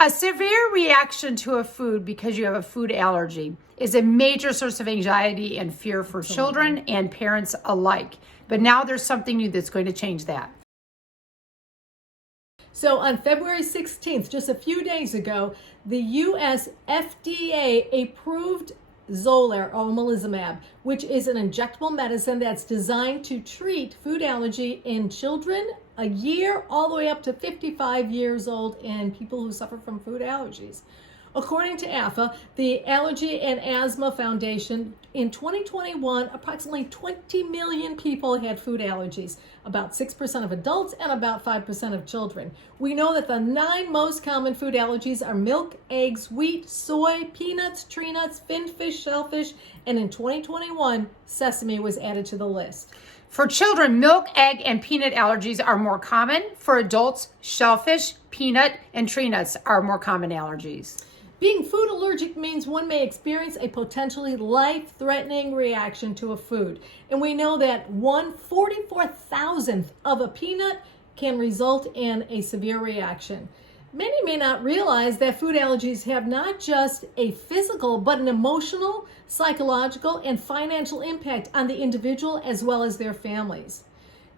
A severe reaction to a food because you have a food allergy is a major source of anxiety and fear for children and parents alike. But now there's something new that's going to change that. So on February 16th, just a few days ago, the U.S. FDA approved Xolair, or omalizumab, which is an injectable medicine that's designed to treat food allergy in children a year all the way up to 55 years old in people who suffer from food allergies. According to AFA, the Allergy and Asthma Foundation, in 2021, approximately 20 million people had food allergies, about 6% of adults and about 5% of children. We know that the 9 most common food allergies are milk, eggs, wheat, soy, peanuts, tree nuts, finned fish, shellfish, and in 2021, sesame was added to the list. For children, milk, egg, and peanut allergies are more common. For adults, shellfish, peanut, and tree nuts are more common allergies. Being food allergic means one may experience a potentially life-threatening reaction to a food. And we know that 1/44,000th of a peanut can result in a severe reaction. Many may not realize that food allergies have not just a physical, but an emotional, psychological, and financial impact on the individual as well as their families.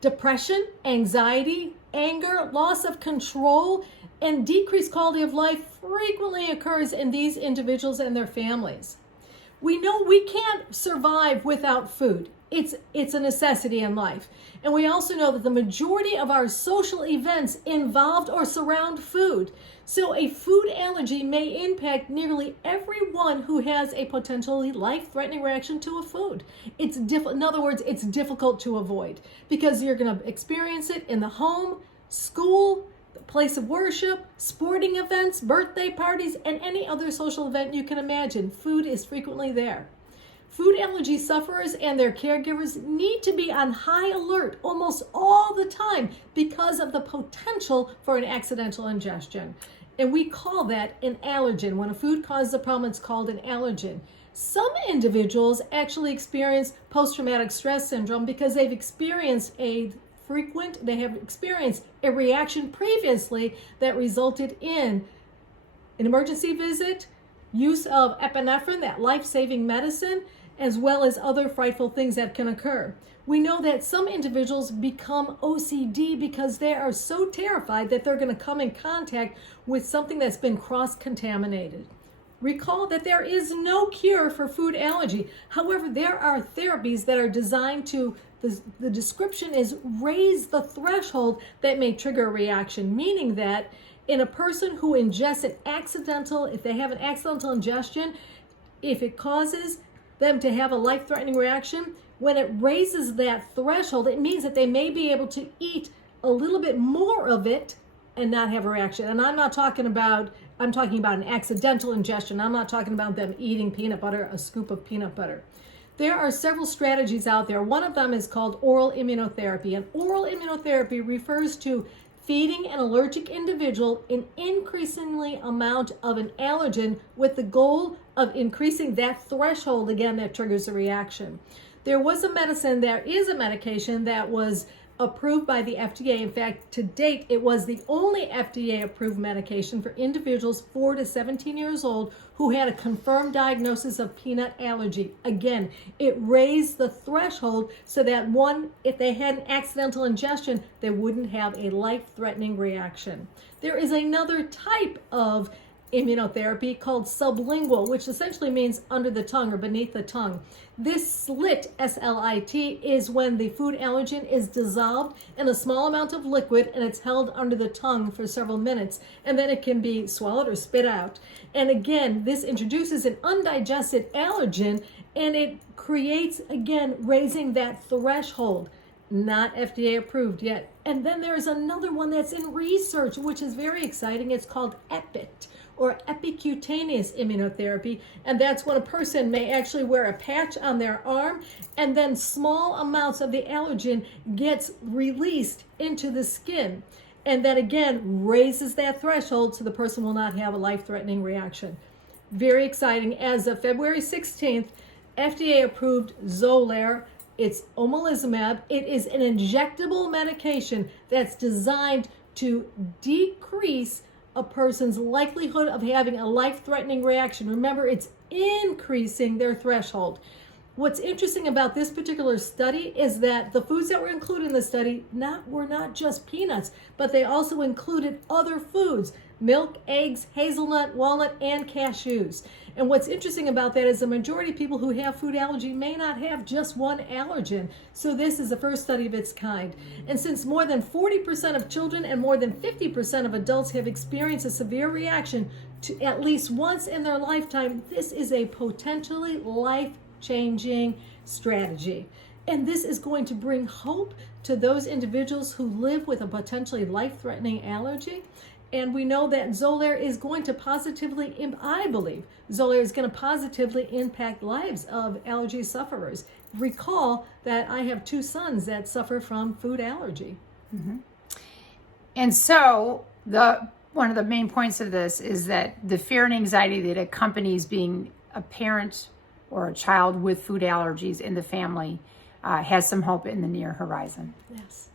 Depression, anxiety, anger, loss of control, and decreased quality of life frequently occurs in these individuals and their families. We know we can't survive without food. It's a necessity in life. And we also know that the majority of our social events involved or surround food. So a food allergy may impact nearly everyone who has a potentially life-threatening reaction to a food. In other words, it's difficult to avoid because you're going to experience it in the home, school, the place of worship, sporting events, birthday parties, and any other social event you can imagine. Food is frequently there. Food allergy sufferers and their caregivers need to be on high alert almost all the time because of the potential for an accidental ingestion. And we call that an allergen. When a food causes a problem, it's called an allergen. Some individuals actually experience post-traumatic stress syndrome because they have experienced a reaction previously that resulted in an emergency visit, use of epinephrine, that life-saving medicine, as well as other frightful things that can occur. We know that some individuals become OCD because they are so terrified that they're going to come in contact with something that's been cross-contaminated. Recall that there is no cure for food allergy. However, there are therapies that are designed to, the description is raise the threshold that may trigger a reaction, meaning that in a person who ingests if they have an accidental ingestion, if it causes them to have a life-threatening reaction, when it raises that threshold, it means that they may be able to eat a little bit more of it and not have a reaction. And I'm talking about an accidental ingestion. I'm not talking about them eating peanut butter, a scoop of peanut butter. There are several strategies out there. One of them is called oral immunotherapy. And oral immunotherapy refers to feeding an allergic individual an increasingly amount of an allergen with the goal of increasing that threshold again that triggers a reaction. There is a medication that was approved by the FDA. In fact, to date, it was the only FDA-approved medication for individuals 4 to 17 years old who had a confirmed diagnosis of peanut allergy. Again, it raised the threshold so that if they had an accidental ingestion, they wouldn't have a life-threatening reaction. There is another type of immunotherapy called sublingual, which essentially means under the tongue or beneath the tongue. This slit, S-L-I-T, is when the food allergen is dissolved in a small amount of liquid and it's held under the tongue for several minutes, and then it can be swallowed or spit out. And again, this introduces an undigested allergen and it creates, again, raising that threshold. Not FDA approved yet. And then there's another one that's in research, which is very exciting. It's called EPIT, or epicutaneous immunotherapy, and that's when a person may actually wear a patch on their arm and then small amounts of the allergen gets released into the skin, and that again raises that threshold so the person will not have a life-threatening reaction. Very exciting. As of February 16th, FDA approved Xolair. It's omalizumab. It is an injectable medication that's designed to decrease a person's likelihood of having a life-threatening reaction. Remember, it's increasing their threshold. What's interesting about this particular study is that the foods that were included in the study were not just peanuts, but they also included other foods: milk, eggs, hazelnut, walnut, and cashews. And what's interesting about that is the majority of people who have food allergy may not have just one allergen. So this is the first study of its kind. And since more than 40% of children and more than 50% of adults have experienced a severe reaction to at least once in their lifetime, this is a potentially life-changing strategy. And this is going to bring hope to those individuals who live with a potentially life-threatening allergy. And we know that Xolair is going to positively, I believe, Xolair is going to positively impact lives of allergy sufferers. Recall that I have 2 sons that suffer from food allergy. And so one of the main points of this is that the fear and anxiety that accompanies being a parent or a child with food allergies in the family has some hope in the near horizon. Yes.